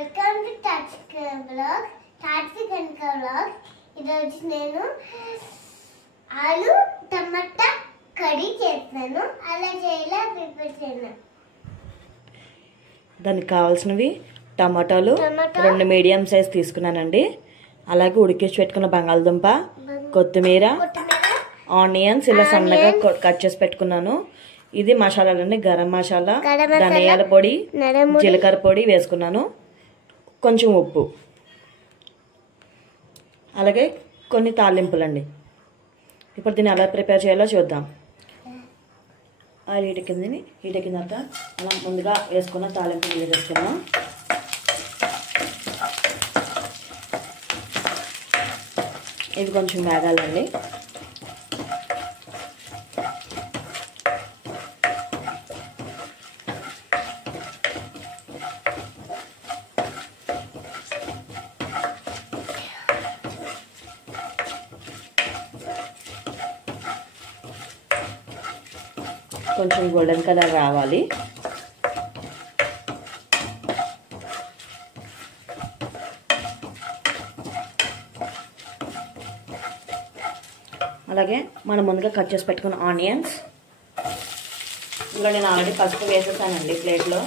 Welcome to Tatvika blog. Tatvika blog. ఈరోజు నేను ఆలు టమాటా కర్రీ చేస్తాను. అలా చేయాలా ప్రిపేర్ చేయను. దానికి కావాల్సినవి టమాటాలు 2 మీడియం సైజ్ తీసుకున్నానండి. అలాగే ఉడికించి పెట్టుకున్న బంగాళదుంప, కొత్తిమీర, ఆనియన్స్ ఇలా సన్నగా కట్ చేసి పెట్టుకున్నాను. ఇది మసాలాలండి. గరం మసాలా, ధనియాల పొడి, జీలకర్ర పొడి వేసుకున్నాను. కొంచెం ఉప్పు, అలాగే కొన్ని తాలింపులండి. ఇప్పుడు దీన్ని ఎలా ప్రిపేర్ చేయాలో చూద్దాం. ఆయిల్ హీటెక్కిన తర్వాత మనం ముందుగా వేసుకున్న తాలింపులు వేసుకున్నాం. ఇవి కొంచెం వేగాలండి. కొంచెం గోల్డెన్ కలర్ రావాలి. అలాగే మనం ముందుగా కట్ చేసి పెట్టుకున్న ఆనియన్స్. ఇందులో నేను ఆల్రెడీ పసుపు వేసేసానండి ప్లేట్లో,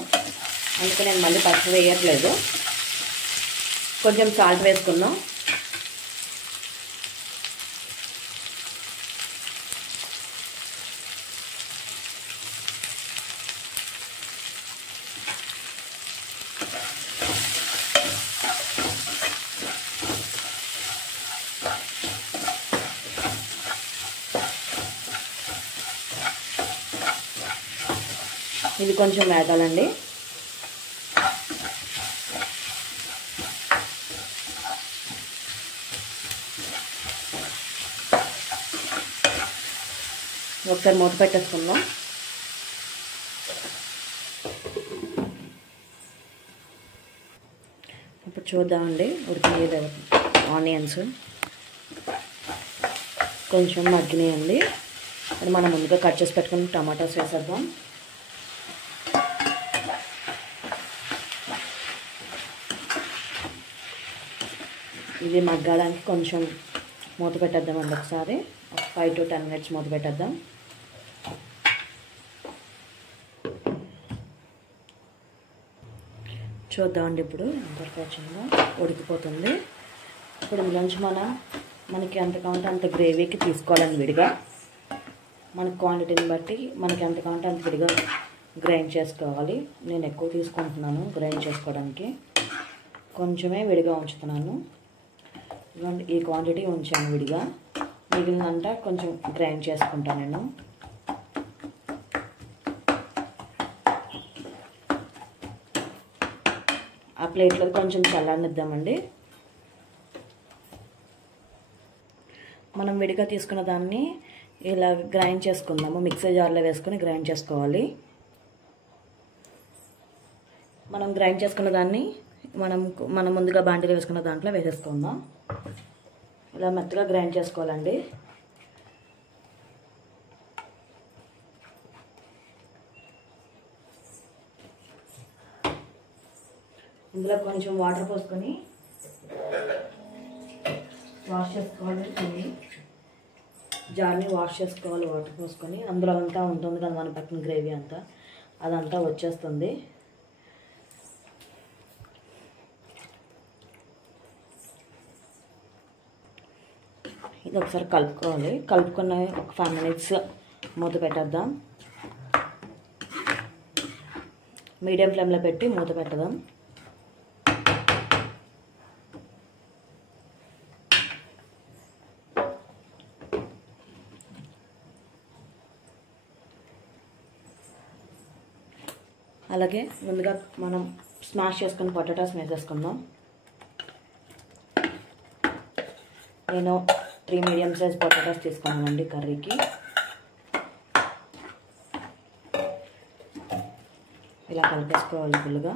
అందుకే నేను మళ్ళీ పసుపు వేయట్లేదు. కొంచెం సాల్ట్ వేసుకుందాం. ఇది కొంచెం వేగాలండి. ఒకసారి మూత పెట్టేసుకుందాం. ఇప్పుడు చూద్దామండి ఉడికినాయి. ఆనియన్స్ కొంచెం మగ్గినాయండి. అది మనం ముందుగా కట్ చేసి పెట్టుకుని టమాటాస్ వేసేద్దాం. ఇది మగ్గడానికి కొంచెం మూత పెట్టేద్దామండి. ఒకసారి 5 to 10 minutes మూత పెట్టేద్దాం. చూద్దామండి ఇప్పుడు ఎంతవరకు వచ్చిందో. ఉడికిపోతుంది. ఇప్పుడు ఇందులోంచి మనకి ఎంత కావాలంటే అంత గ్రేవీకి తీసుకోవాలని విడిగా, మన క్వాంటిటీని బట్టి మనకి ఎంత కావాలంటే అంత విడిగా గ్రైండ్ చేసుకోవాలి. నేను ఎక్కువ తీసుకుంటున్నాను గ్రైండ్ చేసుకోవడానికి, కొంచెమే విడిగా ఉంచుతున్నాను. ఈ క్వాంటిటీ ఉంచాను విడిగా, మిగిలినంతా కొంచెం గ్రైండ్ చేసుకుంటాను నేను. ఆ ప్లేట్లో కొంచెం చల్లనిద్దామండి. మనం విడిగా తీసుకున్న దాన్ని ఇలా గ్రైండ్ చేసుకుందాము. మిక్సీ జార్లో వేసుకొని గ్రైండ్ చేసుకోవాలి. మనం గ్రైండ్ చేసుకున్న దాన్ని మనం ముందుగా బాండీలో వేసుకున్న దాంట్లో వేసేసుకుందాం. ఇలా మెత్తగా గ్రైండ్ చేసుకోవాలండి. ఇందులో కొంచెం వాటర్ పోసుకొని వాష్ చేసుకోవాలి. జార్ని వాష్ చేసుకోవాలి వాటర్ పోసుకొని. అందులో అంతా ఉంటుంది కదా మన పక్కన గ్రేవీ అంతా, అదంతా వచ్చేస్తుంది. ఇది ఒకసారి కలుపుకోవాలి. కలుపుకున్న ఒక 5 minutes మూత పెట్టేద్దాం. మీడియం ఫ్లేమ్లో పెట్టి మూత పెట్టదాం. అలాగే ముందుగా మనం స్మాష్ చేసుకుని పొటాటోస్ వేసేసుకుందాం. నేను 3 మీడియం సైజ్ పొటాటోస్ తీసుకున్నానండి కర్రీకి. ఇలా కలిపేసుకోవాలి ఫుల్గా.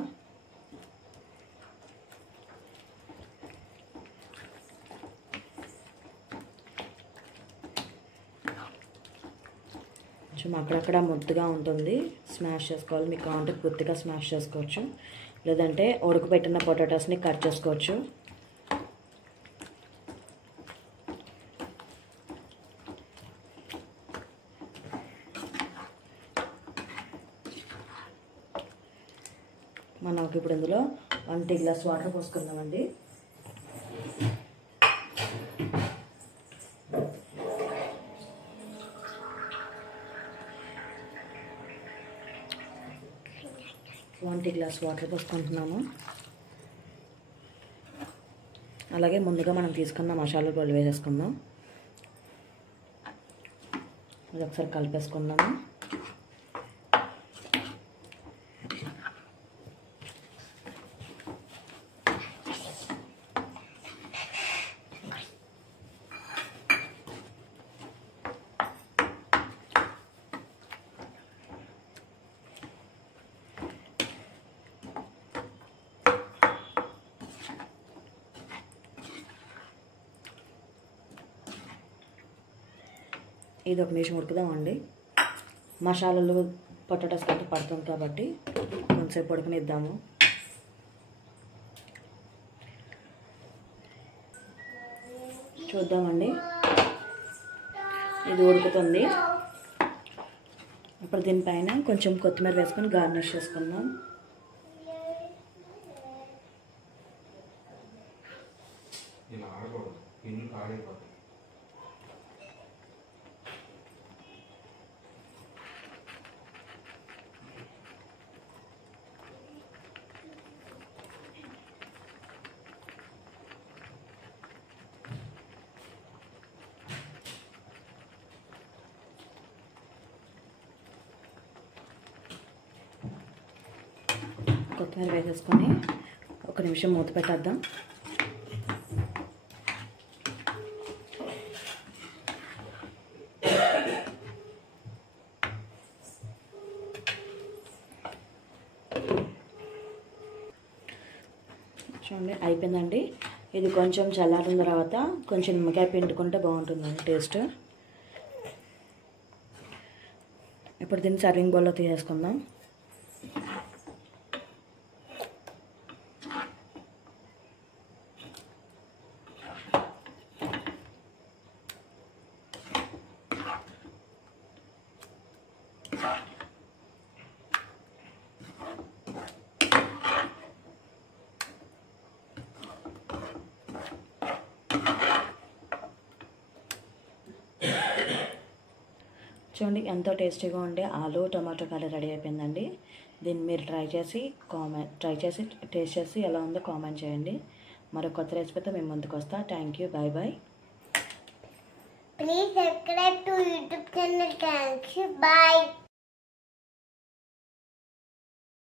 కొంచెం అక్కడక్కడ ముద్దగా ఉంటుంది, స్మాష్ చేసుకోవాలి. మీకు కావాలంటే పూర్తిగా స్మాష్ చేసుకోవచ్చు. లేదంటే ఉడకబెట్టిన పొటాటోస్ని కట్ చేసుకోవచ్చు. మనం ఇప్పుడు ఇందులో 1 టీ గ్లాస్ వాటర్ పోసుకుందామండి. వాటర్ పోసుకుంటున్నాము. అలాగే ముందుగా మనం తీసుకున్న మసాలా పొడి వేసేసుకుందాం. అది ఒకసారి కలిపేసుకుందాము. ఇది ఒక నిమిషం ఉడుకుదామండి. మసాలాలు పొటాటోస్ కంటే పడుతుంది కాబట్టి కొంచెంసేపు ఉడకనిద్దాము. చూద్దామండి, ఇది ఉడుకుతుంది. ఇప్పుడు దీనిపైన కొంచెం కొత్తిమీర వేసుకొని గార్నిష్ చేసుకుందాం. కొత్తిమీర వేసేసుకొని ఒక నిమిషం మూత పెట్టేద్దాం. చూడండి, అయిపోయిందండి. ఇది కొంచెం చల్లారిన తర్వాత కొంచెం నిమ్మకాయ పిండుకుంటే బాగుంటుందండి టేస్ట్. ఇప్పుడు దీన్ని సర్వింగ్ బౌల్లో తీసేసుకుందాం. చూడండి, ఎంతో టేస్టీగా ఉండే ఆలు టమాటో కర్రీ రెడీ అయిపోయిందండి. దీన్ని మీరు ట్రై చేసి టేస్ట్ చేసి ఎలా ఉందో కామెంట్ చేయండి. మరో కొత్త రెసిపీతో మేము ముందుకు వస్తా. Thank you. Bye bye. Please subscribe to YouTube channel. Thank you. Bye.